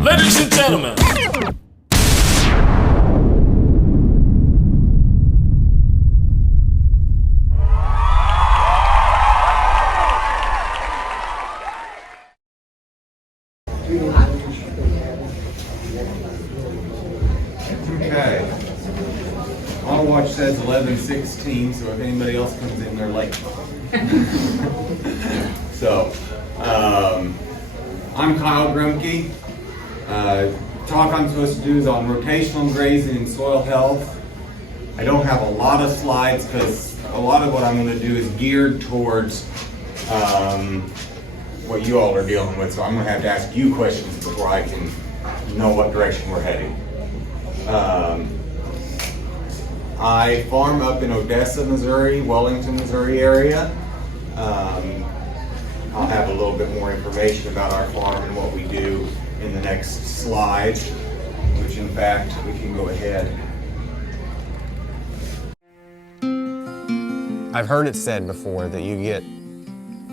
Ladies and gentlemen. Okay. Our watch says 11:16, so if anybody else comes in, they're late. So, I'm Kyle Grumke. Talk I'm supposed to do is on rotational grazing and soil health. I don't have a lot of slides because a lot of what I'm going to do is geared towards what you all are dealing with, so I'm going to have to ask you questions before I can know what direction we're heading. I farm up in Odessa, Missouri, Wellington, Missouri area. I'll have a little bit more information about our farm and what we do in the next slide, which in fact we can go ahead. I've heard it said before that you get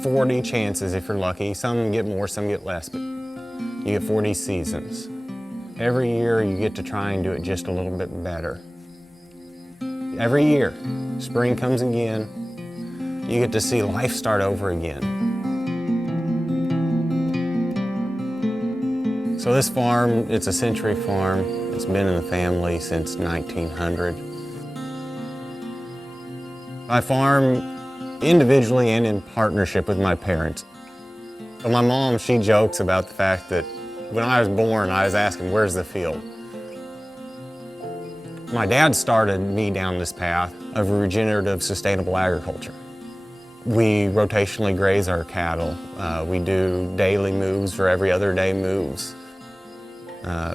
40 chances if you're lucky. Some get more, some get less, but you get 40 seasons. Every year you get to try and do it just a little bit better. Every year, spring comes again, you get to see life start over again. So this farm, it's a century farm. It's been in the family since 1900. I farm individually and in partnership with my parents. So my mom, she jokes about the fact that when I was born, I was asking, where's the field? My dad started me down this path of regenerative, sustainable agriculture. We rotationally graze our cattle. We do daily moves for every other day moves.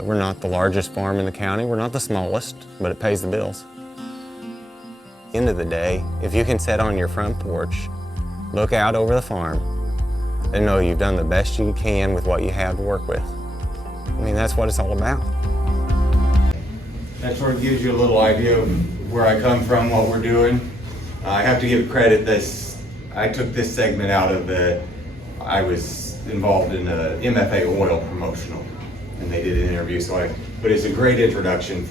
We're not the largest farm in the county. We're not the smallest, but it pays the bills. At the end of the day, if you can sit on your front porch, look out over the farm, and know you've done the best you can with what you have to work with. I mean, that's what it's all about. That sort of gives you a little idea of where I come from, what we're doing. I have to give credit I took this segment out of I was involved in a MFA oil promotional, and they did an interview, but it's a great introduction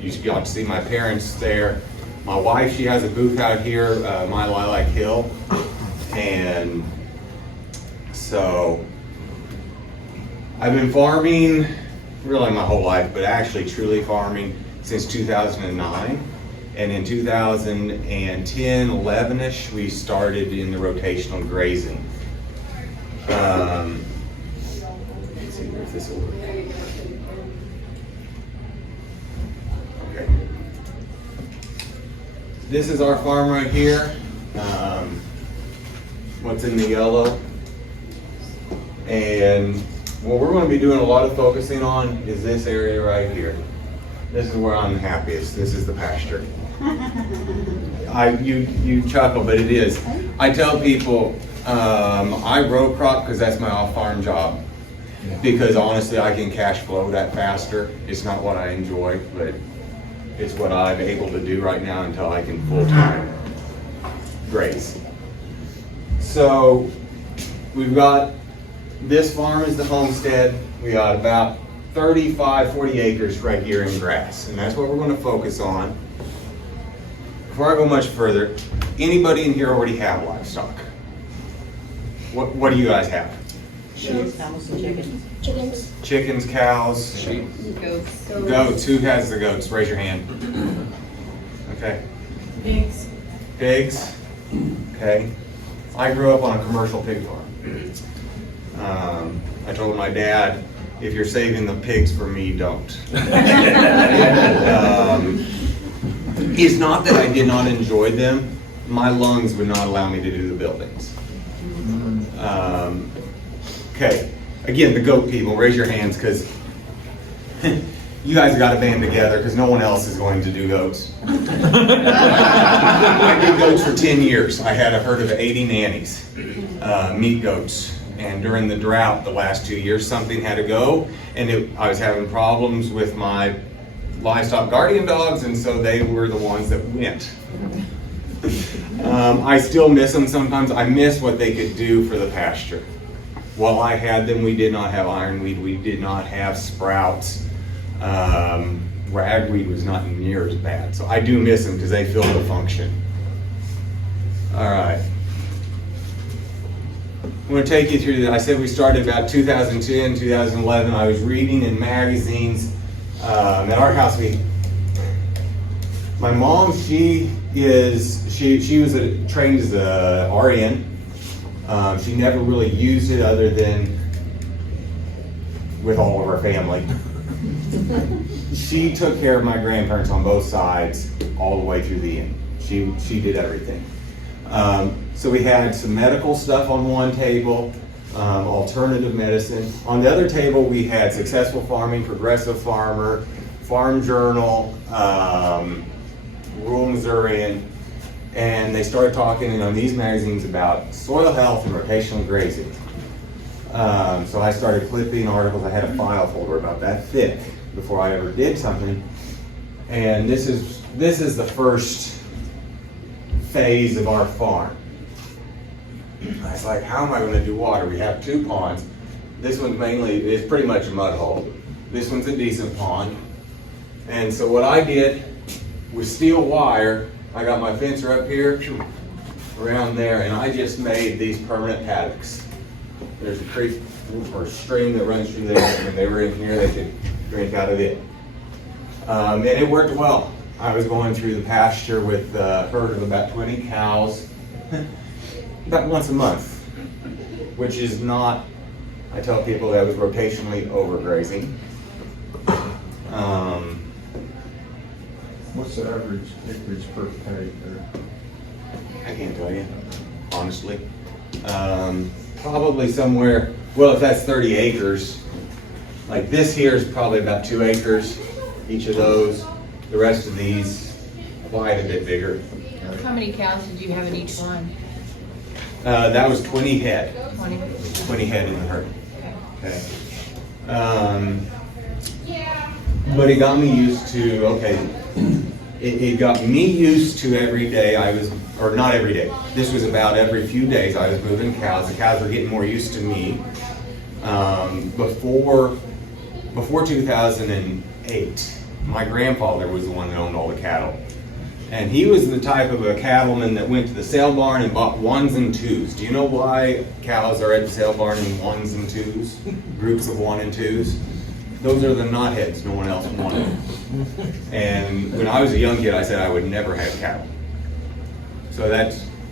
you got to see my parents there. My wife, she has a booth out here, My Lilac Hill, and so I've been farming really my whole life, but actually truly farming since 2009. And in 2010, 11-ish, we started in the rotational grazing. Let's see if this will work. Okay. This is our farm right here. What's in the yellow? And what we're going to be doing a lot of focusing on is this area right here. This is where I'm happiest. This is the pasture. You chuckle, but it is. I tell people I row crop because that's my off-farm job. Because honestly, I can cash flow that faster. It's not what I enjoy, but it's what I'm able to do right now until I can full-time graze. So we've got this farm is the homestead. We got about 40 acres right here in grass, and that's what we're going to focus on. Before I go much further, anybody in here already have livestock? What do you guys have? Sheep, cows, and chickens. Chickens, cows, sheep, Goats. goats. Who has the goats? Raise your hand. Okay. Pigs. Pigs. Okay. I grew up on a commercial pig farm. I told my dad, if you're saving the pigs for me, don't. It's not that I did not enjoy them. My lungs would not allow me to do the buildings. Okay, again, the goat people, raise your hands because you guys got to band together because no one else is going to do goats. I did goats for 10 years. I had a herd of 80 nannies, meat goats. And during the drought the last 2 years, something had to go, and I was having problems with my livestock guardian dogs, and so they were the ones that went. I still miss them sometimes. I miss what they could do for the pasture. While I had them, we did not have ironweed, we did not have sprouts. Ragweed was not near as bad. So I do miss them because they fill the function. All right. I'm going to take you through I said we started about 2010, 2011. I was reading in magazines. At our house, my mom, she was trained as a RN. She never really used it other than with all of our family. She took care of my grandparents on both sides all the way through the end. She did everything. So we had some medical stuff on one table, alternative medicine. On the other table, we had Successful Farming, Progressive Farmer, Farm Journal, Rural Missourian, and they started talking in these magazines about soil health and rotational grazing. So I started clipping articles. I had a file folder about that thick before I ever did something. And this is the first phase of our farm. I was like, how am I going to do water? We have 2 ponds. This one's it's pretty much a mud hole. This one's a decent pond. And so what I did with steel wire, I got my fencer up here, around there, and I just made these permanent paddocks. There's a creek or stream that runs through there, and when they were in here, they could drink out of it. And it worked well. I was going through the pasture with a herd of about 20 cows, about once a month, which is not, I tell people that was rotationally overgrazing. What's the average acreage per peg there? I can't tell you, honestly. Probably somewhere, well, if that's 30 acres, like this here is probably about 2 acres, each of those. The rest of these, quite a bit bigger. How many cows did you have in each one? That was 20 head. 20. 20 head in the herd. Okay. But it got me used to, it got me used to every day or not every day. This was about every few days I was moving cows. The cows were getting more used to me. Before 2008, my grandfather was the one that owned all the cattle. And he was the type of a cattleman that went to the sale barn and bought 1s and 2s. Do you know why cows are at the sale barn in 1s and 2s? Groups of 1 and 2s? Those are the knotheads no one else wanted. And when I was a young kid, I said I would never have cattle. So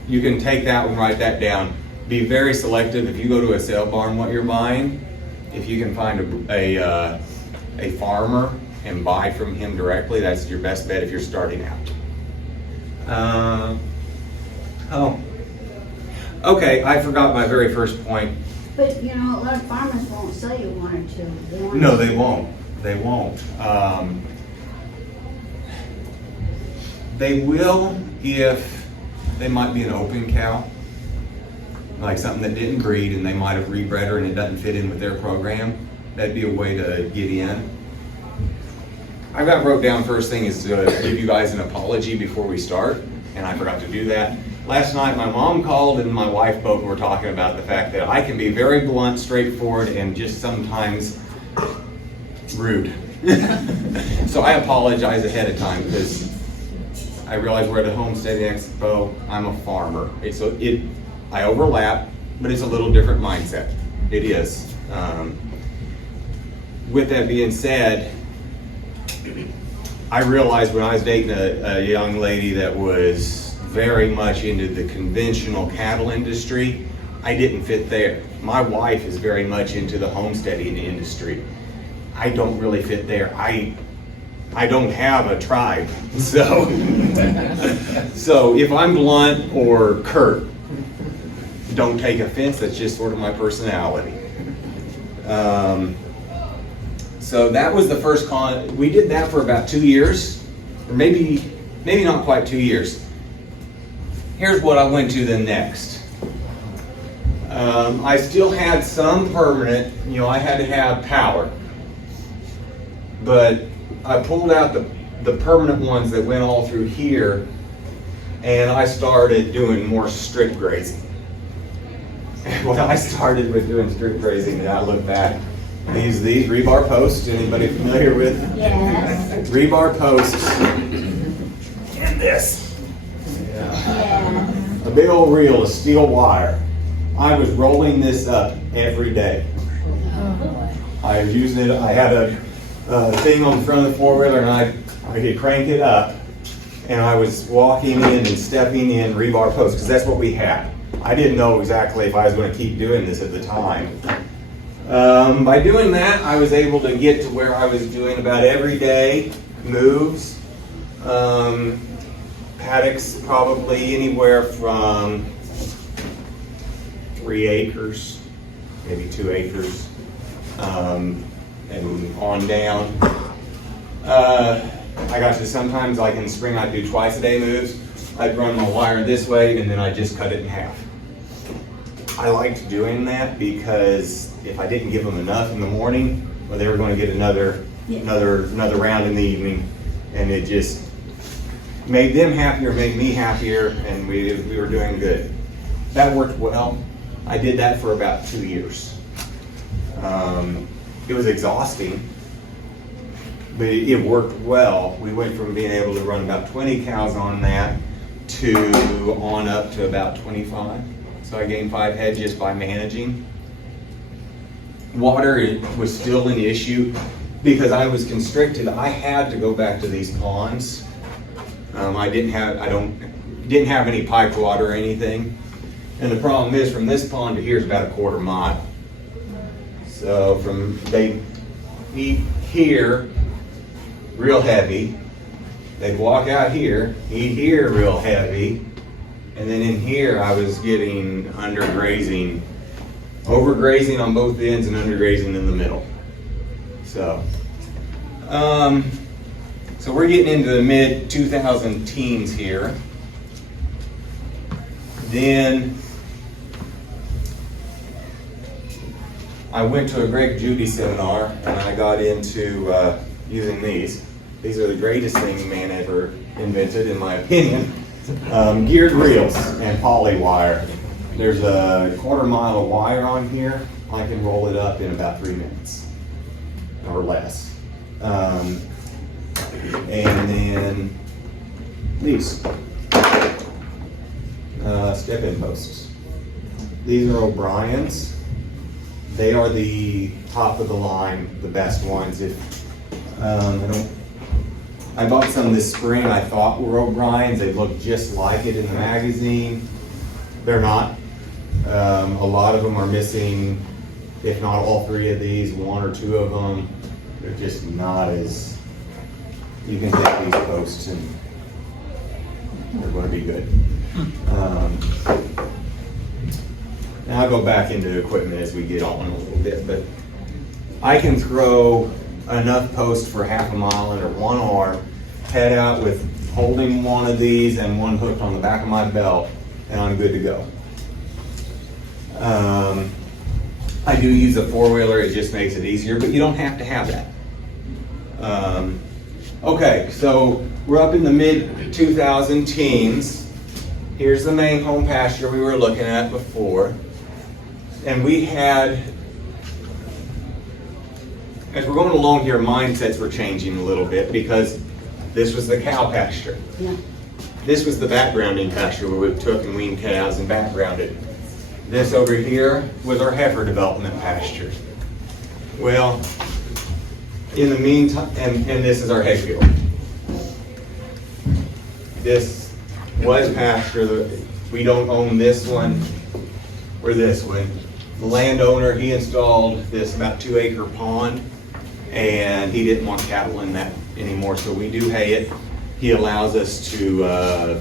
you can take that one, write that down. Be very selective if you go to a sale barn what you're buying. If you can find a farmer and buy from him directly, that's your best bet if you're starting out. Okay, I forgot my very first point. But, a lot of farmers won't sell you 1 or 2. No, they won't. They won't. They will if they might be an open cow, like something that didn't breed and they might have rebred her and it doesn't fit in with their program. That'd be a way to get in. I got wrote down first thing is to give you guys an apology before we start, and I forgot to do that. Last night my mom called and my wife both were talking about the fact that I can be very blunt, straightforward, and just sometimes rude. So I apologize ahead of time because I realize we're at a Homesteading Expo. I'm a farmer. I overlap, but it's a little different mindset. It is. With that being said, I realized when I was dating a young lady that was very much into the conventional cattle industry, I didn't fit there. My wife is very much into the homesteading industry. I don't really fit there. I don't have a tribe, so if I'm blunt or curt, don't take offense. That's just sort of my personality. So that was the first we did that for about 2 years, or maybe not quite 2 years. Here's what I went to then next. I still had some permanent, I had to have power. But I pulled out the permanent ones that went all through here, and I started doing more strict grazing. when I started with doing strip grazing, and I look back, these rebar posts, anybody familiar with? Yes. Rebar posts and this. Yeah. A big old reel of steel wire. I was rolling this up every day. I was using it, I had a thing on the front of the four-wheeler, and I could crank it up, and I was walking in and stepping in rebar posts, because that's what we had. I didn't know exactly if I was going to keep doing this at the time. By doing that, I was able to get to where I was doing about every day moves. Paddocks probably anywhere from 3 acres, maybe 2 acres, and on down. I got to sometimes, like in the spring, I'd do twice a day moves. I'd run my wire this way, and then I'd just cut it in half. I liked doing that because if I didn't give them enough in the morning, well, they were going to get another round in the evening, and it just made them happier, made me happier, and we were doing good. That worked well. I did that for about 2 years. It was exhausting, but it worked well. We went from being able to run about 20 cows on that to on up to about 25. So I gained 5 head just by managing. Water was still an issue because I was constricted. I had to go back to these ponds. I didn't have any piped water or anything. And the problem is, from this pond to here is about a 1/4 mile. So they eat here real heavy. They'd walk out here, eat here real heavy. And then in here, I was getting undergrazing, overgrazing on both ends and undergrazing in the middle. So we're getting into the mid-2000 teens here. Then I went to a Greg Judy seminar, and I got into using these. These are the greatest thing man ever invented, in my opinion. Geared reels and poly wire. There's a 1/4 mile of wire on here. I can roll it up in about 3 minutes or less. And then these step-in posts. These are O'Brien's. They are the top of the line, the best ones. I bought some this spring I thought were O'Brien's. They look just like it in the magazine. They're not. A lot of them are missing, if not all 3 of these, 1 or 2 of them. They're just not as, you can take these posts and they're going to be good. Now I'll go back into equipment as we get on a little bit, but I can throw enough posts for 1/2 mile under 1 arm, head out with holding 1 of these and 1 hooked on the back of my belt, and I'm good to go. I do use a 4-wheeler, it just makes it easier, but you don't have to have that. Okay, so we're up in the mid-2000 teens. Here's the main home pasture we were looking at before. And we had, as we're going along here, mindsets were changing a little bit because this was the cow pasture. Yeah. This was the backgrounding pasture where we took and weaned cows and backgrounded. This over here was our heifer development pasture. Well, in the meantime, and this is our hay field. This was pasture. We don't own this one or this one. The landowner, he installed this about 2-acre pond, and he didn't want cattle in that anymore, so we do hay it. He allows us to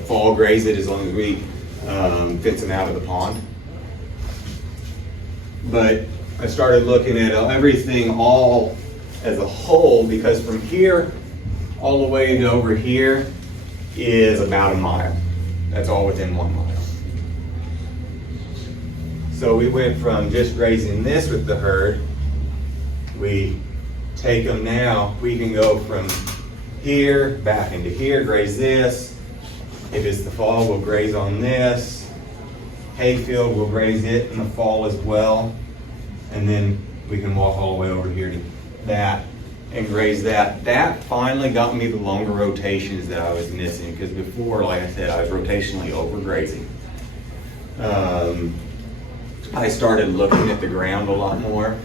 fall graze it as long as we fence them out of the pond. But I started looking at everything all as a whole, because from here all the way to over here is about 1 mile. That's all within 1 mile. So we went from just grazing this with the herd. We take them now, we can go from here back into here, graze this. If it's the fall, we'll graze on this, hayfield, we'll graze it in the fall as well. And then we can walk all the way over here to that and graze that. That finally got me the longer rotations that I was missing, because before, like I said, I was rotationally overgrazing. I started looking at the ground a lot more,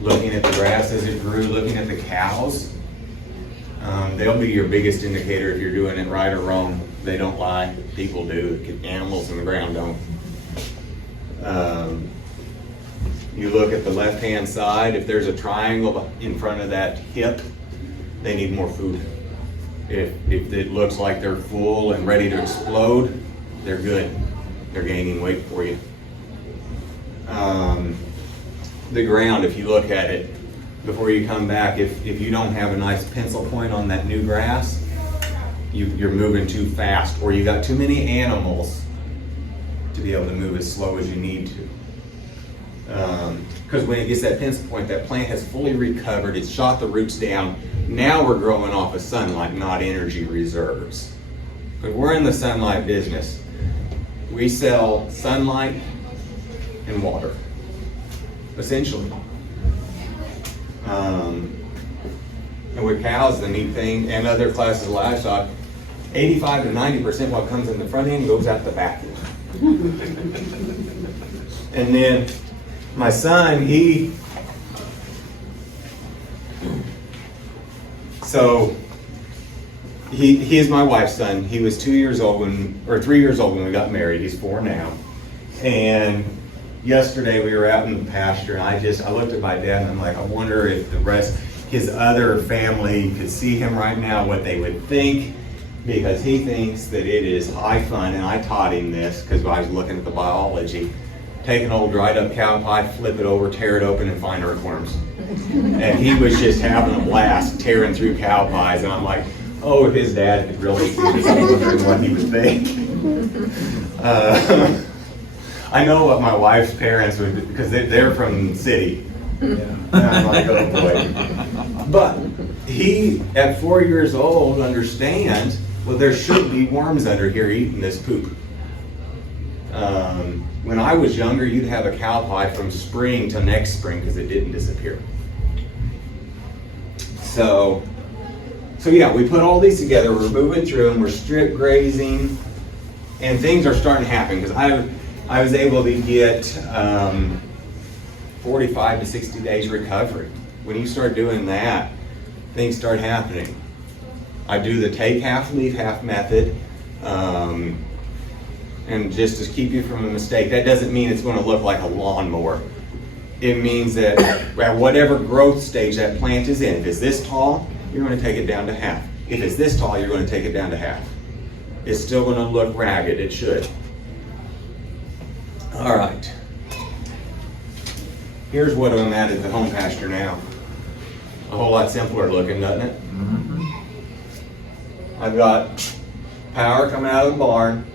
looking at the grass as it grew, looking at the cows. They'll be your biggest indicator if you're doing it right or wrong. They don't lie, people do. Animals in the ground don't. You look at the left-hand side, if there's a triangle in front of that hip, they need more food. If it looks like they're full and ready to explode, they're good. They're gaining weight for you. The ground, if you look at it, before you come back, if you don't have a nice pencil point on that new grass, you're moving too fast, or you got too many animals to be able to move as slow as you need to. Because when it gets that pencil point, that plant has fully recovered, it's shot the roots down. Now we're growing off of sunlight, not energy reserves. But we're in the sunlight business. We sell sunlight and water, essentially. And with cows, the neat thing, and other classes of livestock, 85 to 90% what comes in the front end goes out the back end. And then my son, he is my wife's son. He was 2 years old or 3 years old when we got married. He's 4 now. And yesterday we were out in the pasture, and I looked at my dad and I'm like, I wonder if his other family could see him right now, what they would think, because he thinks that it is high fun, and I taught him this because I was looking at the biology. Take an old dried up cow pie, flip it over, tear it open, and find earthworms. And he was just having a blast tearing through cow pies, and I'm like, oh, if his dad could really see this, I'm wondering what he would think. I know what my wife's parents would, because they're from the city. And I'm like, oh boy. But he, at 4 years old, understands, well, there should be worms under here eating this poop. When I was younger, you'd have a cow pie from spring to next spring because it didn't disappear. So yeah, we put all these together, we're moving through and we're strip grazing, and things are starting to happen because I was able to get 45 to 60 days recovery. When you start doing that, things start happening. I do the take half, leave half method, and just to keep you from a mistake. That doesn't mean it's going to look like a lawnmower. It means that at whatever growth stage that plant is in, if it's this tall, you're going to take it down to half. If it's this tall, you're going to take it down to half. It's still going to look ragged, it should. All right. Here's what I'm at the home pasture now. A whole lot simpler looking, doesn't it? Mm-hmm. I've got power coming out of the barn.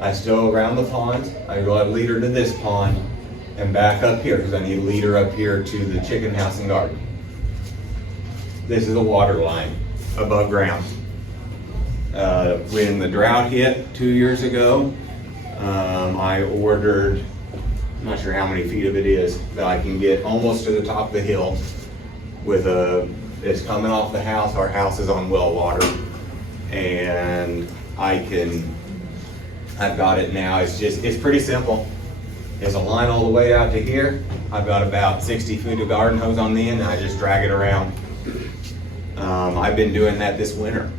I still around the pond. I go a leader to this pond and back up here because I need a leader up here to the chicken house and garden. This is a water line above ground. When the drought hit 2 years ago, I ordered, I'm not sure how many feet of it is, that I can get almost to the top of the hill with it's coming off the house. Our house is on well water, and I've got it now. It's pretty simple. There's a line all the way out to here. I've got about 60 feet of garden hose on the end, and I just drag it around. I've been doing that this winter.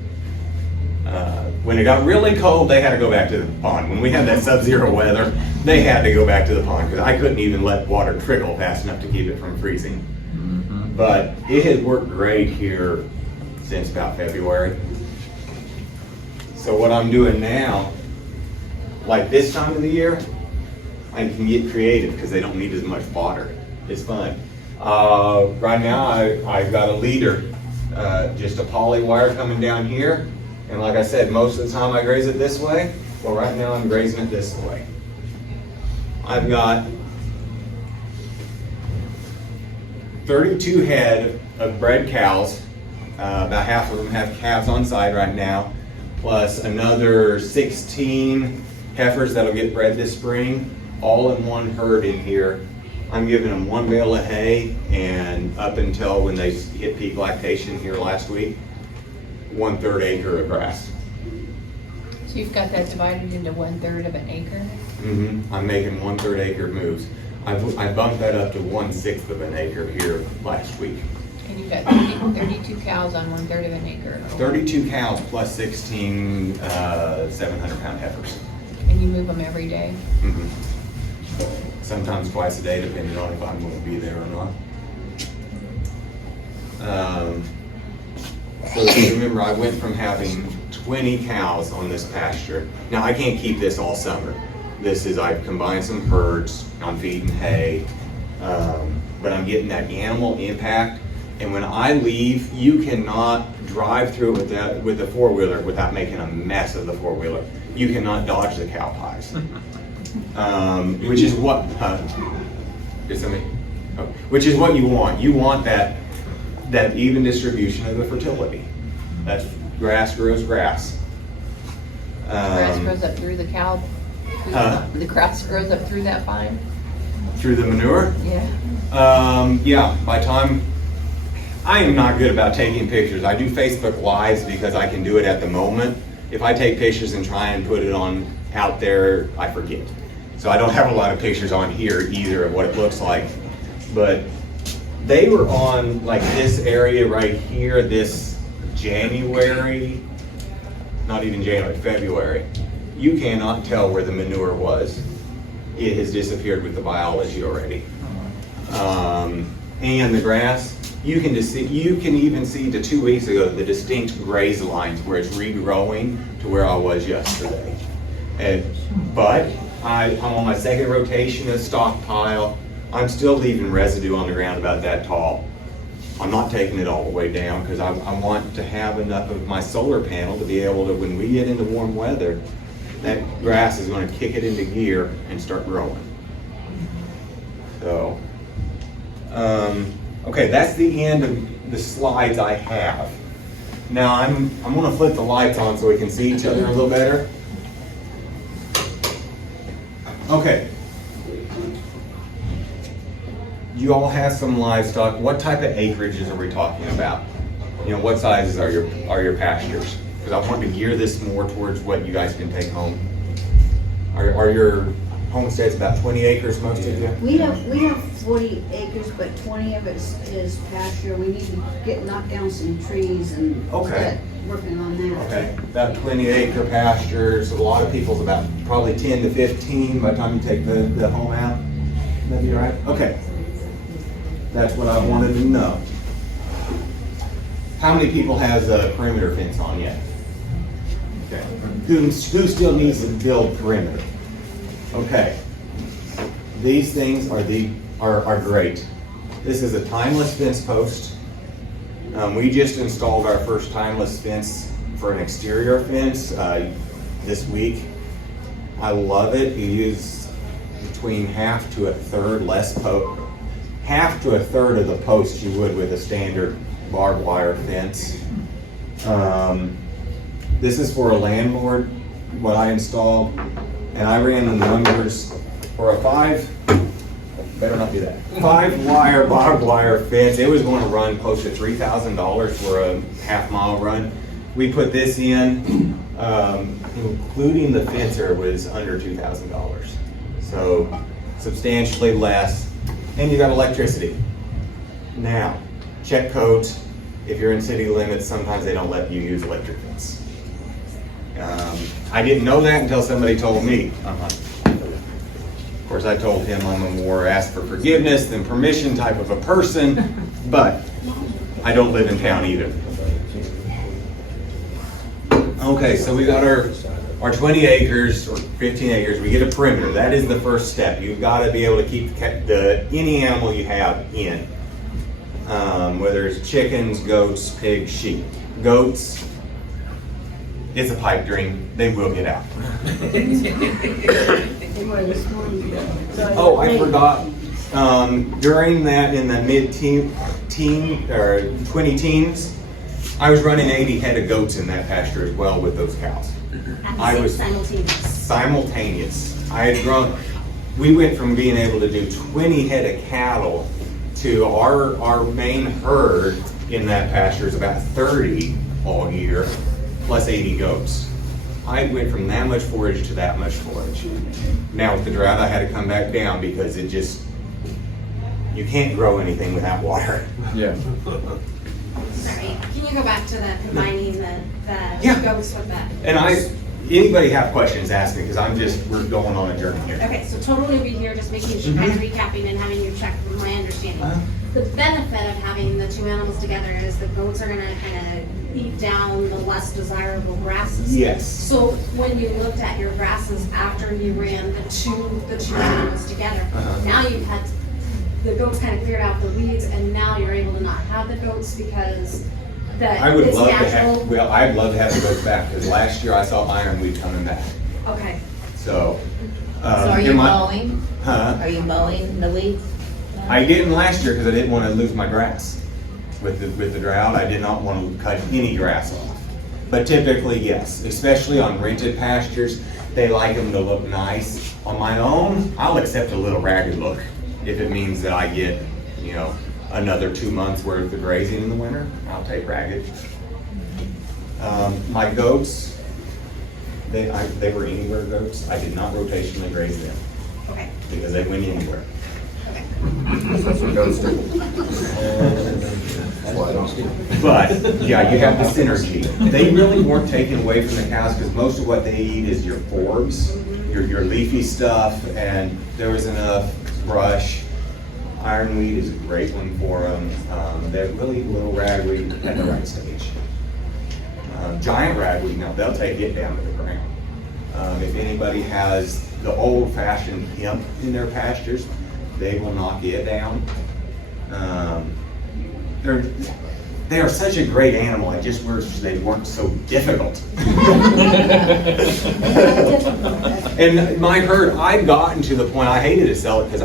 When it got really cold, they had to go back to the pond. When we had that sub-zero weather, they had to go back to the pond because I couldn't even let water trickle fast enough to keep it from freezing. Mm-hmm. But it has worked great here since about February. So what I'm doing now, like this time of the year, I can get creative because they don't need as much water. It's fun. Right now I've got a leader, just a poly wire coming down here. And like I said, most of the time I graze it this way. Well, right now I'm grazing it this way. I've got 32 head of bred cows. About half of them have calves on side right now, plus another 16 heifers that'll get bred this spring, all in one herd in here. I'm giving them 1 bale of hay, and up until when they hit peak lactation here last week, 1/3 acre of grass. So you've got that divided into 1/3 of an acre? I'm making 1/3 acre moves. I bumped that up to 1/6 of an acre here last week. And you've got 32 cows on 1/3 of an acre? 32 cows plus 16 700-pound heifers. And you move them every day? Sometimes twice a day, depending on if I'm going to be there or not. So if you remember, I went from having 20 cows on this pasture. Now I can't keep this all summer. This is, I've combined some herds, I'm feeding hay, but I'm getting that animal impact. And when I leave, you cannot drive through it with a four-wheeler without making a mess of the four-wheeler. You cannot dodge the cow pies. Which is what, which is what you want. You want that even distribution of the fertility. That's grass grows grass. Grass grows up through the cow? The grass grows up through that vine? Through the manure? Yeah. Yeah, by time, I am not good about taking pictures. I do Facebook Lives because I can do it at the moment. If I take pictures and try and put it on out there, I forget. So I don't have a lot of pictures on here either of what it looks like. But they were on like this area right here this January, not even January, February. You cannot tell where the manure was. It has disappeared with the biology already. And the grass, you can even see to 2 weeks ago the distinct graze lines where it's regrowing to where I was yesterday. But I'm on my second rotation of stockpile. I'm still leaving residue on the ground about that tall. I'm not taking it all the way down because I want to have enough of my solar panel to be able to, when we get into warm weather, that grass is going to kick it into gear and start growing. So, okay, that's the end of the slides I have. Now I'm going to flip the lights on so we can see each other a little better. Okay. You all have some livestock. What type of acreages are we talking about? You know, what sizes are your pastures? Because I want to gear this more towards what you guys can take home. Are your homesteads about 20 acres, most of you? We have 40 acres, but 20 of it is pasture. We need to knock down some trees and Okay. working on that. Okay, about 20-acre pastures. A lot of people's about probably 10 to 15 by the time you take the home out. That'd be all right? Okay. That's what I wanted to know. How many people has a perimeter fence on yet? Okay. Who still needs to build perimeter? Okay. These things are great. This is a timeless fence post. We just installed our first timeless fence for an exterior fence this week. I love it. You use between half to a third less half to a third of the posts you would with a standard barbed wire fence. This is for a landlord, what I installed, and I ran the numbers for a 5-wire barbed wire fence. It was going to run close to $3,000 for a half-mile run. We put this in, including the fencer, was under $2,000. So substantially less. And you got electricity. Now, check codes. If you're in city limits, sometimes they don't let you use electric fence. I didn't know that until somebody told me. Of course, I told him I'm a more ask for forgiveness than permission type of a person, but I don't live in town either. Okay, so we got our 20 acres or 15 acres. We get a perimeter. That is the first step. You've got to be able to keep any animal you have in, whether it's chickens, goats, pigs, sheep. Goats, it's a pipe dream. They will get out. Oh, I forgot. During that, in the mid-teen or 20 teens, I was running 80 head of goats in that pasture as well with those cows. I was simultaneous. I had grown, we went from being able to do 20 head of cattle to our main herd in that pasture is about 30 all year, plus 80 goats. I went from that much forage to that much forage. Now with the drought, I had to come back down because it just, you can't grow anything without water. Yeah. Sorry, can you go back to the combining the Yeah. goats with that? And anybody have questions, ask me, because we're going on a journey here. Okay, so totally over here, just making sure, kind of recapping and having you check from my understanding. The benefit of having the two animals together is the goats are gonna kind of eat down the less desirable grasses. Yes. So when you looked at your grasses after you ran the two animals together, now you've had the goats kind of cleared out the weeds, and now you're able to not have the goats because I would it's love to natural. have, well, I'd love to have the goats back, because last year I saw ironweed coming back. Okay. So. So are you you're mowing? Huh? Are you mowing the weeds? I didn't last year because I didn't want to lose my grass. With the drought, I did not want to cut any grass off. But typically, yes, especially on rented pastures, they like them to look nice. On my own, I'll accept a little ragged look if it means that I get, another 2 months worth of grazing in the winter. I'll take ragged. My goats, they were anywhere goats. I did not rotationally graze them Okay. because they went anywhere. Okay. That's what goes to. That's why I don't see it. But, yeah, you have the synergy. They really weren't taken away from the cows because most of what they eat is your forbs, your leafy stuff, and there was enough brush. Ironweed is a great one for them. They're really little ragweed at the right stage. Giant ragweed, now they'll take it down to the ground. If anybody has the old-fashioned hemp in their pastures, they will knock it down. They are such a great animal. I just wish they weren't so difficult. And my herd, I'd gotten to the point I hated to sell it because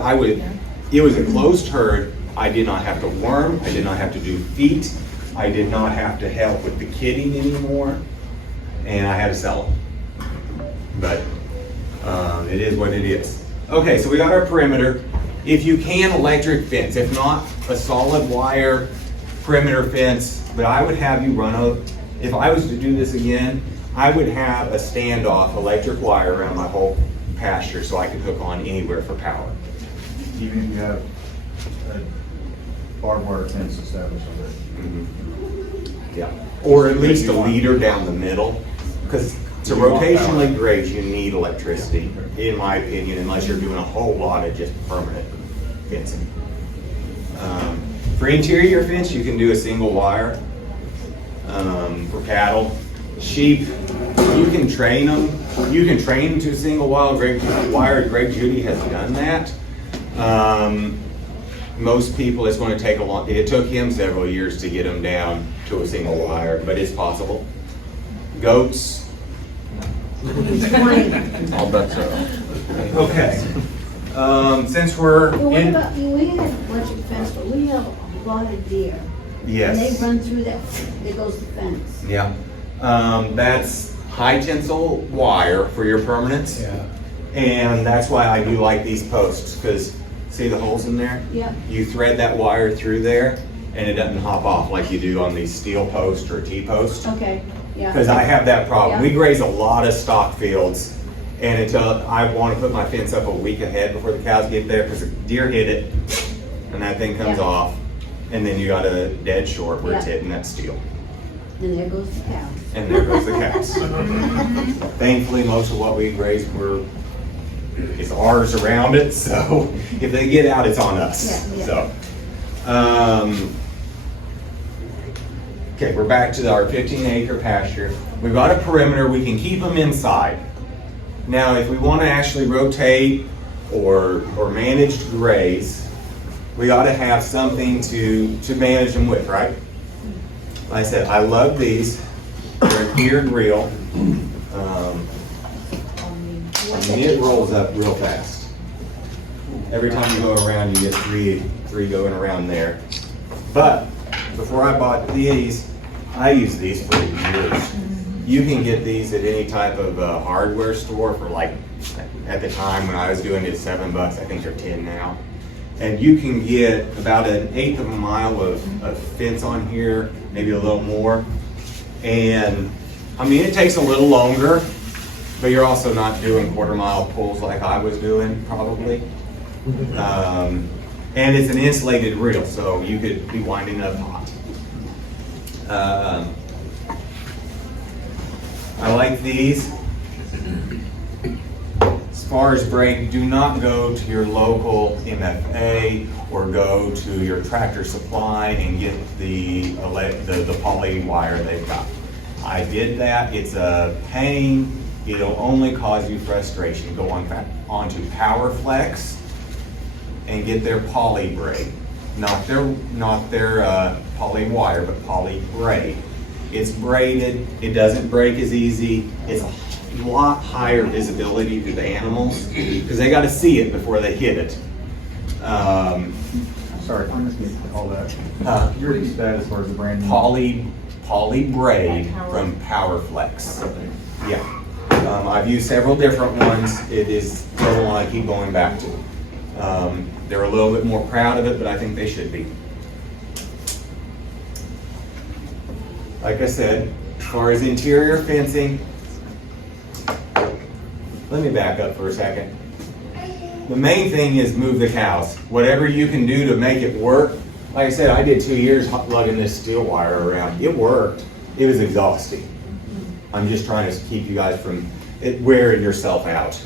it was a closed herd. I did not have to worm. I did not have to do feet. I did not have to help with the kidding anymore. And I had to sell them. But it is what it is. Okay, so we got our perimeter. If you can, electric fence. If not, a solid wire perimeter fence. But I would have you if I was to do this again, I would have a standoff electric wire around my whole pasture so I could hook on anywhere for power. Even if you have a barbed wire fence established on it. Yeah. Or at least a leader down the middle. Because to rotationally graze, you need electricity, in my opinion, unless you're doing a whole lot of just permanent fencing. For interior fence, you can do a single wire. For cattle, sheep, you can train them. You can train them to a single wire. Greg Judy has done that. Most people, it's going to take it took him several years to get them down to a single wire, but it's possible. Goats. I'll bet so. Okay. Since we're But what in, about, we have electric fence, but we have a lot of deer. And yes. they run through that, there goes the fence. Yeah. That's high tensile wire for your permanence. Yeah. And that's why I do like these posts, because see the holes in there? Yeah. You thread that wire through there and it doesn't hop off like you do on these steel posts or T-posts. Okay, yeah. Because I have that problem. Yeah. We graze a lot of stock fields, and until I want to put my fence up a week ahead before the cows get there, because the deer hit it, and that thing comes Yeah. off, and then you got a dead short where it's Yeah. hitting that steel. And there goes the cows. And there goes the cows. Thankfully, most of what we graze is ours around it, so if they get out, it's on us. Yeah, yeah. So, okay, we're back to our 15-acre pasture. We've got a perimeter. We can keep them inside. Now, if we want to actually rotate or manage to graze, we got to have something to manage them with, right? Like I said, I love these. They're a geared reel. And it rolls up real fast. Every time you go around, you get three going around there. But before I bought these, I used these for years. You can get these at any type of hardware store for like, at the time when I was doing it, $7. I think they're 10 now. And you can get about 1/8 of a mile of fence on here, maybe a little more. And I mean, it takes a little longer, but you're also not doing 1/4 mile pulls like I was doing probably. And it's an insulated reel, so you could be winding up hot. I like these. As far as brake, do not go to your local MFA or go to your Tractor Supply and get the poly wire they've got. I did that. It's a pain. It'll only cause you frustration. Go onto PowerFlex and get their poly braid. Not their poly wire, but poly braid. It's braided. It doesn't break as easy. It's a lot higher visibility to the animals because they got to see it before they hit it. Sorry, I just need to call that. You repeat that as far as the brand name? Poly braid from PowerFlex. Yeah. I've used several different ones. It is the one I keep going back to. They're a little bit more proud of it, but I think they should be. Like I said, as far as interior fencing, let me back up for a second. The main thing is move the cows. Whatever you can do to make it work. Like I said, I did 2 years lugging this steel wire around. It worked. It was exhausting. I'm just trying to keep you guys from wearing yourself out.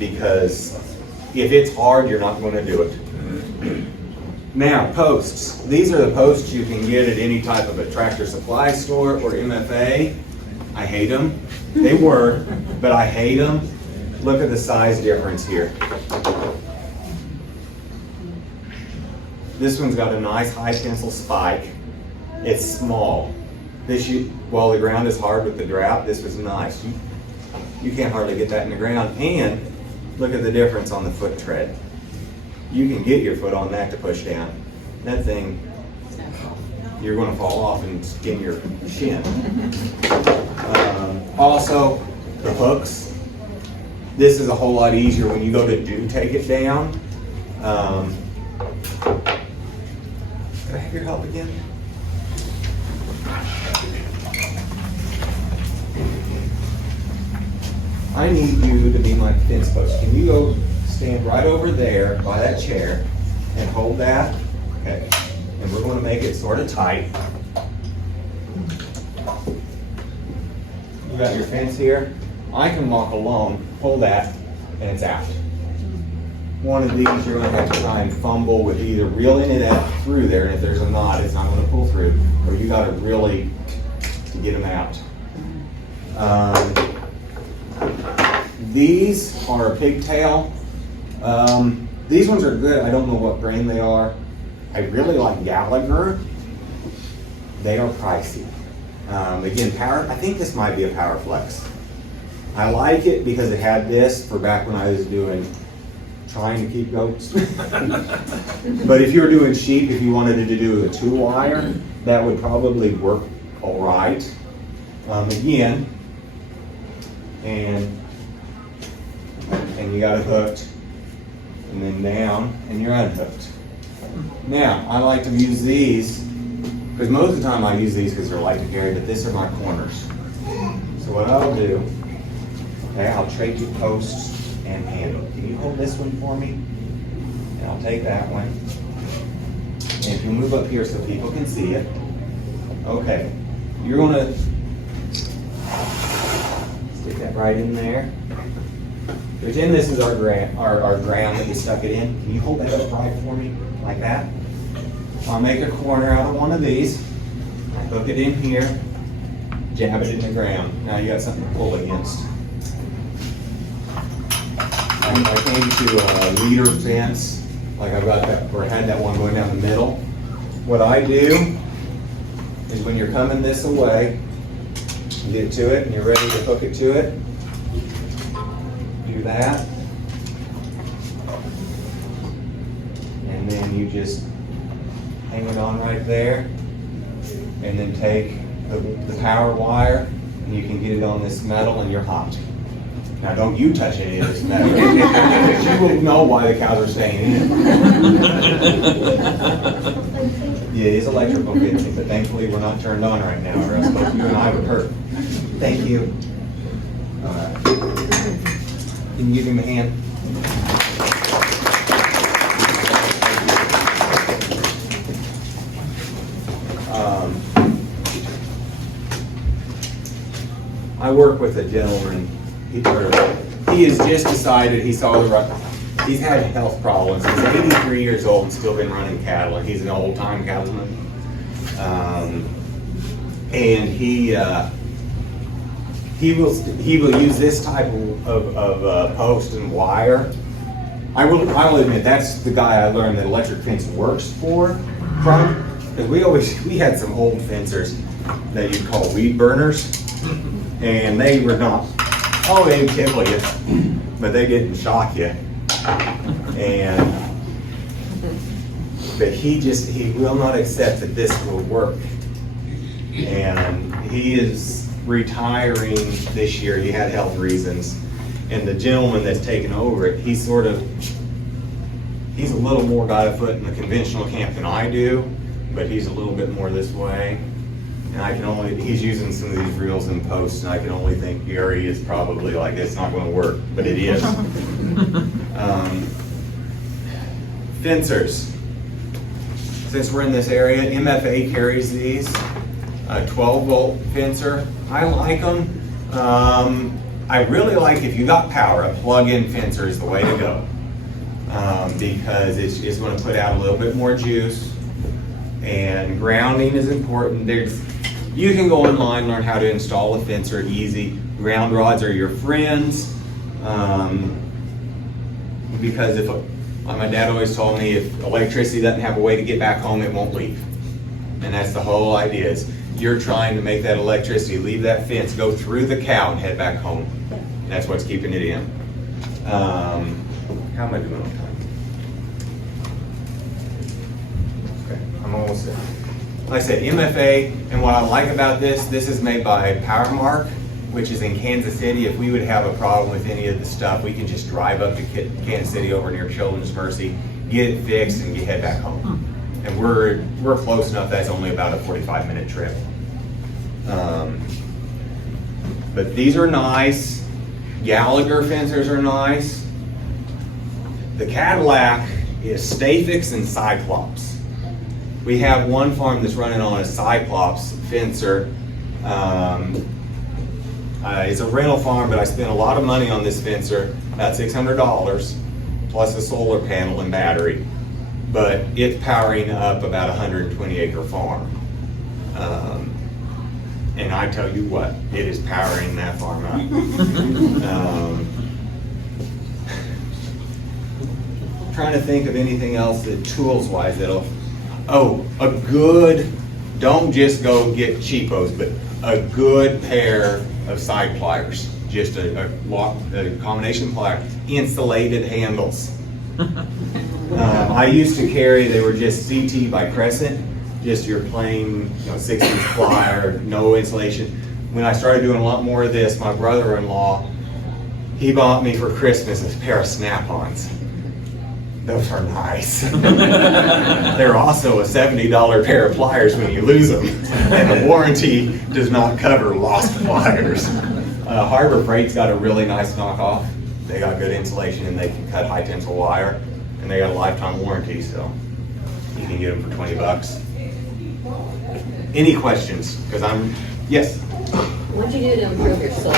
Because if it's hard, you're not going to do it. Now, posts. These are the posts you can get at any type of a Tractor Supply store or MFA. I hate them. They work, but I hate them. Look at the size difference here. This one's got a nice high tensile spike. It's small. While the ground is hard with the drought, this was nice. You can't hardly get that in the ground. And look at the difference on the foot tread. You can get your foot on that to push down. That thing, you're going to fall off and skin your shin. Also, the hooks. This is a whole lot easier when you go to take it down. Can I have your help again? I need you to be my fence post. Can you go stand right over there by that chair and hold that? Okay. And we're going to make it sort of tight. You got your fence here. I can walk alone, pull that, and it's out. One of these you're going to have to try and fumble with either reeling it out through there, and if there's a knot, it's not going to pull through, or you got to really to get them out. These are a pigtail. These ones are good. I don't know what brand they are. I really like Gallagher. They are pricey. Again, I think this might be a PowerFlex. I like it because it had this for back when I was trying to keep goats. But if you were doing sheep, if you wanted to do a 2-wire, that would probably work all right. Again, and you got it hooked, and then down, and you're unhooked. Now, I like to use these, because most of the time I use these because they're light to carry, but these are my corners. So what I'll do, okay, I'll trade you posts and handle. Can you hold this one for me? And I'll take that one. And if you move up here so people can see it. Okay, you're gonna stick that right in there. Pretend this is our ground that you stuck it in. Can you hold that upright for me, like that? I'll make a corner out of one of these. Hook it in here, jab it in the ground. Now you got something to pull against. And if I came to a leader fence, like I've got that, or had that one going down the middle, what I do is when you're coming this away, you get to it and you're ready to hook it to it. Do that, and then you just hang it on right there, and then take the power wire, and you can get it on this metal and you're hot. Now don't you touch any of this metal. You will know why the cows are staying in. Yeah, it is electrical fencing, but thankfully we're not turned on right now, or else both you and I would hurt. Thank you. All right. Can you give him a hand? I work with a gentleman. He has just decided he's had health problems. He's 83 years old and still been running cattle, and he's an old-time cattleman. And he will use this type of post and wire. I will admit that's the guy I learned that electric fence works from. Because we had some old fencers that you'd call weed burners, and they were not. Oh, they'd tickle you, but they didn't shock you. But he will not accept that this will work. And he is retiring this year. He had health reasons. And the gentleman that's taken over it, he's a little more got a foot in the conventional camp than I do, but he's a little bit more this way. And he's using some of these reels and posts, and I can only think Gary is probably like, it's not going to work, but it is. Fencers. Since we're in this area, MFA carries these. A 12-volt fencer. I like them. I really like, if you got power, a plug-in fencer is the way to go. Because it's going to put out a little bit more juice. And grounding is important. You can go online and learn how to install a fencer easy. Ground rods are your friends. Because my dad always told me, if electricity doesn't have a way to get back home, it won't leave. And that's the whole idea, is you're trying to make that electricity leave that fence, go through the cow and head back home. And that's what's keeping it in. How am I doing on time? Okay, I'm almost there. Like I said, MFA, and what I like about this is made by Powermark, which is in Kansas City. If we would have a problem with any of the stuff, we can just drive up to Kansas City over near Children's Mercy, get it fixed, and head back home. And we're close enough that's only about a 45-minute trip. But these are nice. Gallagher fencers are nice. The Cadillac is Stafix and Cyclops. We have one farm that's running on a Cyclops fencer. It's a rental farm, but I spent a lot of money on this fencer, about $600, plus a solar panel and battery. But it's powering up about a 120-acre farm. And I tell you what, it is powering that farm up. Trying to think of anything else that tools-wise don't just go get cheapos, but a good pair of side pliers. Just a combination plier. Insulated handles. I used to carry, they were just CT by Crescent, just your plain 6-inch plier, no insulation. When I started doing a lot more of this, my brother-in-law, he bought me for Christmas a pair of Snap-ons. Those are nice. They're also a $70 pair of pliers when you lose them. And the warranty does not cover lost pliers. Harbor Freight's got a really nice knockoff. They got good insulation and they can cut high tensile wire. And they got a lifetime warranty, so you can get them for $20. Any questions? Yes? What'd you do to improve your soil?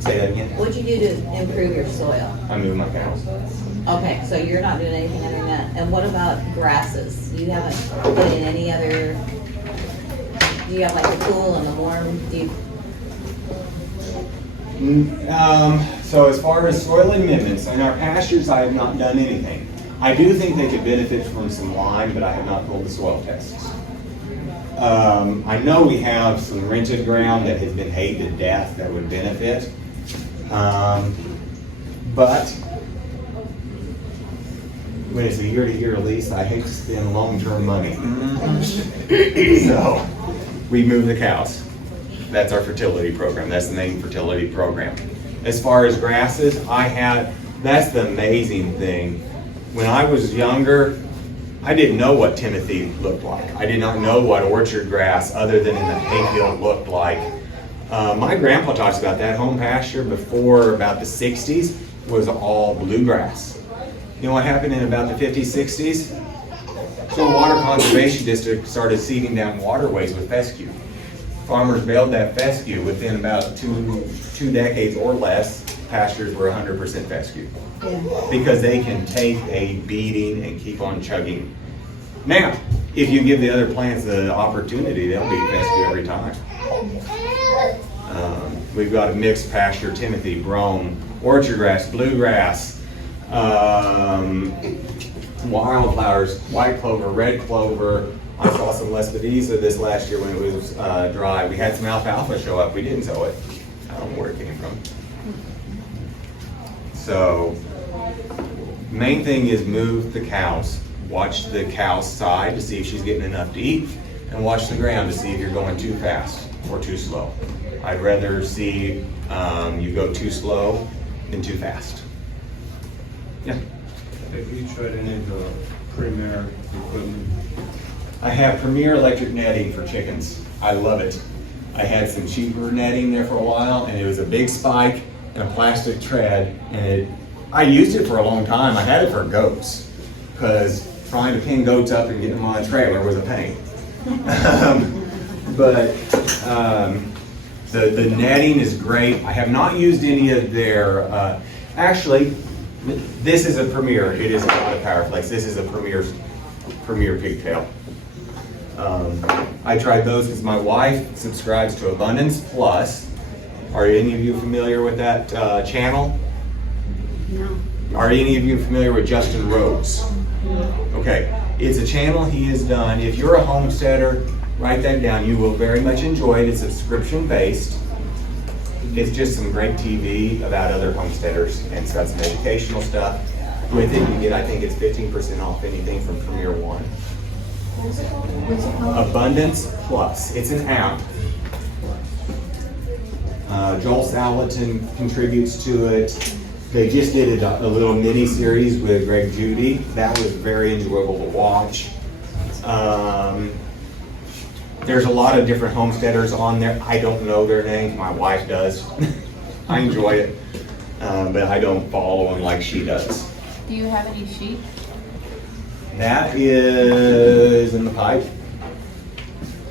Say that again? What'd you do to improve your soil? I moved my cows. Okay, so you're not doing anything other than that. And what about grasses? You haven't put in any other, do you have like the cool and the warm? So as far as soil amendments, in our pastures I have not done anything. I do think they could benefit from some lime, but I have not pulled the soil tests. I know we have some rented ground that has been hayed to death that would benefit. But when it's a year-to-year lease, I hate to spend long-term money. So, we move the cows. That's our fertility program. That's the main fertility program. As far as grasses, that's the amazing thing. When I was younger, I didn't know what Timothy looked like. I did not know what orchard grass, other than in the hayfield, looked like. My grandpa talks about that home pasture before about the 60s was all bluegrass. You know what happened in about the 50s, 60s? So Water Conservation District started seeding down waterways with fescue. Farmers baled that fescue. Within about two decades or less, pastures were 100% fescue. Yeah. Because they can take a beating and keep on chugging. Now, if you give the other plants the opportunity, they'll be fescue every time. We've got a mixed pasture: Timothy, brome, orchard grass, bluegrass, wildflowers, white clover, red clover. I saw some Lespedeza this last year when it was dry. We had some alfalfa show up. We didn't sow it. I don't know where it came from. So, main thing is move the cows. Watch the cow's side to see if she's getting enough to eat, and watch the ground to see if you're going too fast or too slow. I'd rather see you go too slow than too fast. Yeah. Have you tried any of the Premier equipment? I have Premier electric netting for chickens. I love it. I had some cheaper netting there for a while, and it was a big spike and a plastic tread, and I used it for a long time. I had it for goats, because trying to pin goats up and get them on a trailer was a pain. The netting is great. I have not used any of their, actually, this is a Premier. It is not a Powerflex. This is a Premier pigtail. I tried those because my wife subscribes to Abundance Plus. Are any of you familiar with that channel? No. Are any of you familiar with Justin Rhodes? Okay, it's a channel he has done. If you're a homesteader, write that down. You will very much enjoy it. It's subscription based. It's just some great TV about other homesteaders, and it's got some educational stuff. With it, you get, I think it's 15% off anything from Premier One. What's it called? Abundance Plus. It's an app. Joel Salatin contributes to it. They just did a little mini series with Greg Judy. That was very enjoyable to watch. There's a lot of different homesteaders on there. I don't know their names. My wife does. I enjoy it, but I don't follow them like she does. Do you have any sheep? That is in the pipe.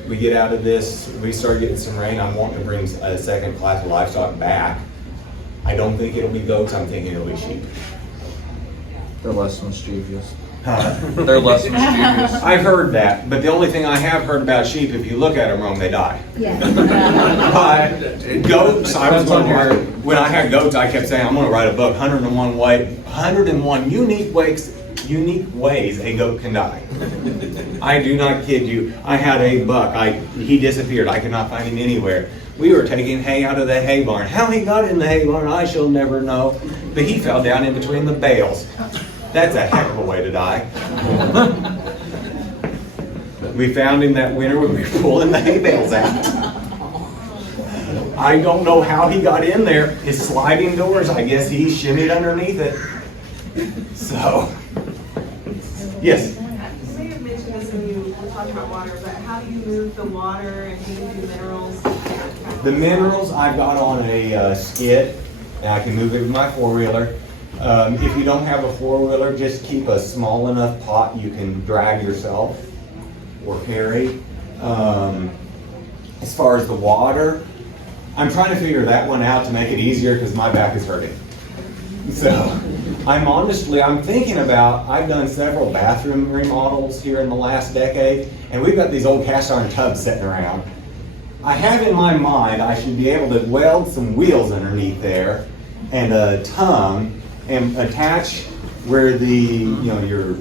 We get out of this, we start getting some rain. I'm wanting to bring a second class of livestock back. I don't think it'll be goats, I'm thinking it'll be sheep. They're less mischievous. Huh? They're less mischievous. I've heard that, but the only thing I have heard about sheep, if you look at them wrong, they die. Yeah. Goats, I was going to, when I had goats, I kept saying, I'm going to write a book, 101 unique ways a goat can die. I do not kid you. I had a buck. He disappeared. I could not find him anywhere. We were taking hay out of the hay barn. How he got in the hay barn, I shall never know. But he fell down in between the bales. That's a heck of a way to die. We found him that winter when we were pulling the hay bales out. I don't know how he got in there. His sliding doors, I guess he shimmied underneath it. So, yes? You may have mentioned this when you were talking about water, but how do you move the water and do you do minerals? The minerals I've got on a skid, and I can move it with my four-wheeler. If you don't have a four-wheeler, just keep a small enough pot you can drag yourself or carry. As far as the water, I'm trying to figure that one out to make it easier because my back is hurting. So I'm thinking about, I've done several bathroom remodels here in the last decade, and we've got these old cast iron tubs sitting around. I have in my mind I should be able to weld some wheels underneath there and a tongue and attach where the, your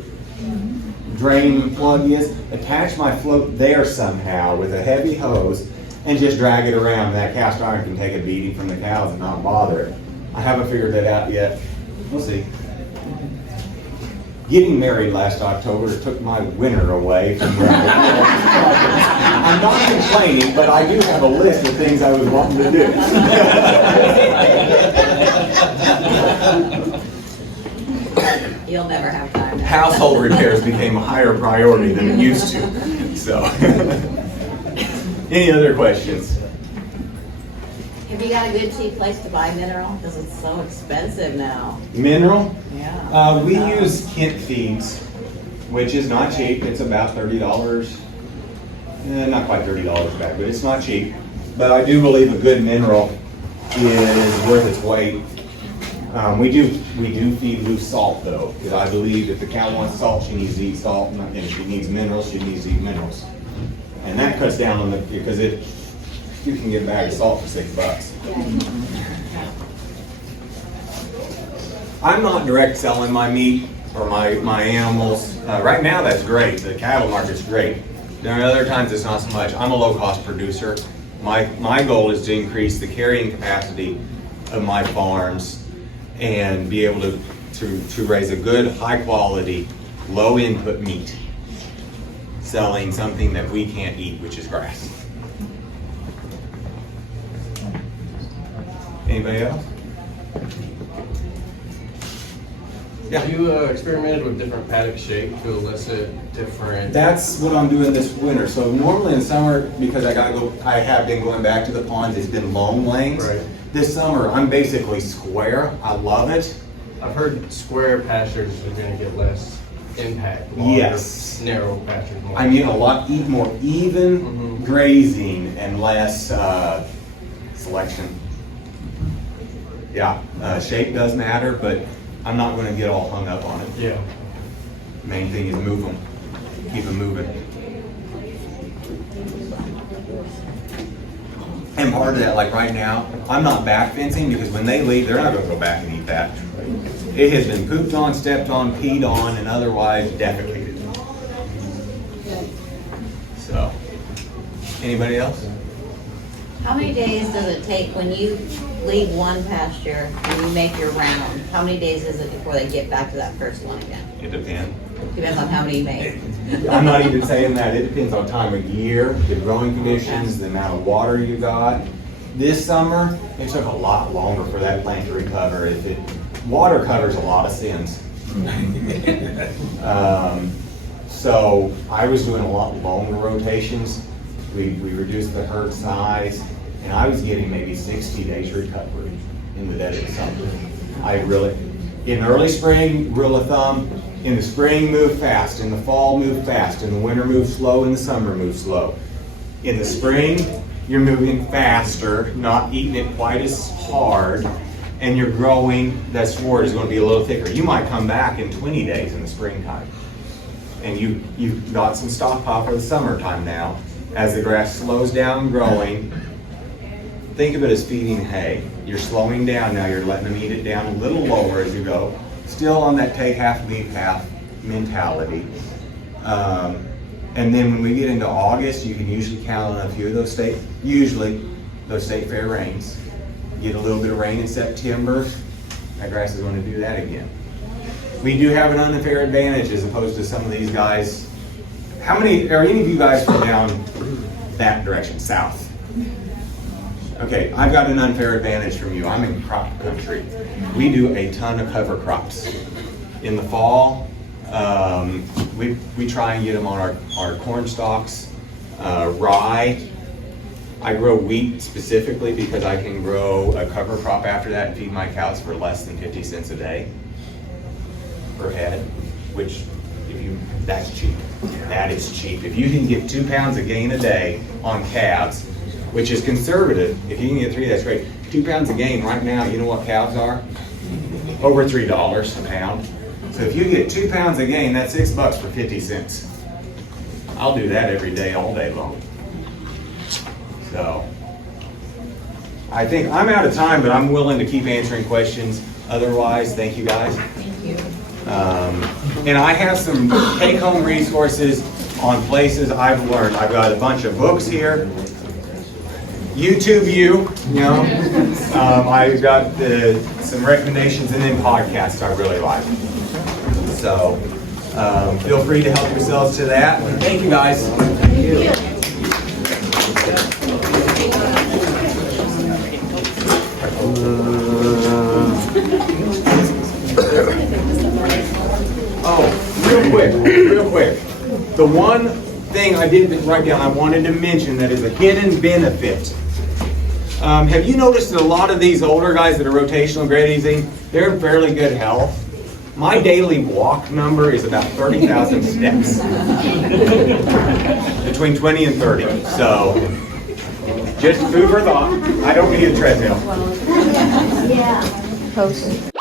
drain plug is, attach my float there somehow with a heavy hose and just drag it around. That cast iron can take a beating from the cows and not bother it. I haven't figured that out yet. We'll see. Getting married last October took my winter away from where I'm not complaining, but I do have a list of things I was wanting to do. You'll never have time. Household repairs became a higher priority than it used to, so. Any other questions? Have you got a good cheap place to buy mineral? Because it's so expensive now. Mineral? Yeah. We use Kent Feeds, which is not cheap. It's about $30. Not quite $30 a bag, but it's not cheap. But I do believe a good mineral is worth its weight. We do feed loose salt though, because I believe if the cow wants salt, she needs to eat salt, and if she needs minerals, she needs to eat minerals. And that cuts down on because you can get a bag of salt for $6. I'm not direct selling my meat or my animals. Right now, that's great. The cattle market's great. There are other times it's not so much. I'm a low-cost producer. My goal is to increase the carrying capacity of my farms and be able to raise a good, high-quality, low-input meat, selling something that we can't eat, which is grass. Anybody else? Yeah. Have you experimented with different paddock shape to elicit different? That's what I'm doing this winter. So normally in summer, because I have been going back to the ponds, it's been long lanes. Right. This summer, I'm basically square. I love it. I've heard square pastures are going to get less impact. Longer, Yes. Narrow pastures. More. I mean, a lot more even grazing and less selection. Yeah, shape does matter, but I'm not going to get all hung up on it. Yeah. Main thing is move them, keep them moving. And part of that, like right now, I'm not back fencing because when they leave, they're not going to go back and eat that. It has been pooped on, stepped on, peed on, and otherwise defecated. So, anybody else? How many days does it take when you leave one pasture and you make your round? How many days is it before they get back to that first one again? It depends. Depends on how many you make. I'm not even saying that. It depends on time of year, the growing conditions, the amount of water you got. This summer, it took a lot longer for that plant to recover. Water covers a lot of sins. So I was doing a lot longer rotations. We reduced the herd size, and I was getting maybe 60 days recovery in the dead of the summer. In early spring, rule of thumb, in the spring move fast, in the fall move fast, in the winter move slow, in the summer move slow. In the spring, you're moving faster, not eating it quite as hard, and you're growing, that sward is going to be a little thicker. You might come back in 20 days in the springtime, and you've got some stockpile for the summertime now. As the grass slows down growing, think of it as feeding hay. You're slowing down now, you're letting them eat it down a little lower as you go. Still on that take half, leave half mentality. And then when we get into August, you can usually count on a few of those state fair rains. Get a little bit of rain in September, that grass is going to do that again. We do have an unfair advantage as opposed to some of these guys. Are any of you guys from down that direction, south? Okay, I've got an unfair advantage from you. I'm in crop country. We do a ton of cover crops. In the fall, we try and get them on our corn stalks, rye. I grow wheat specifically because I can grow a cover crop after that and feed my cows for less than 50 cents a day per head, which that's cheap. That is cheap. If you can get 2 pounds of gain a day on calves, which is conservative, if you can get 3, that's great. 2 pounds of gain right now, you know what calves are? Over $3 a pound. So if you get 2 pounds of gain, that's $6 for 50 cents. I'll do that every day, all day long. So I think I'm out of time, but I'm willing to keep answering questions. Otherwise, thank you guys. Thank you. And I have some take-home resources on places I've learned. I've got a bunch of books here. YouTube, I've got some recommendations, and then podcasts I really like. So feel free to help yourselves to that. Thank you, guys. Oh, real quick. The one thing I didn't write down, I wanted to mention that is a hidden benefit. Have you noticed that a lot of these older guys that are rotational grazing, they're in fairly good health? My daily walk number is about 30,000 steps. Between 20 and 30. So, just food for thought. I don't need a treadmill. Yeah.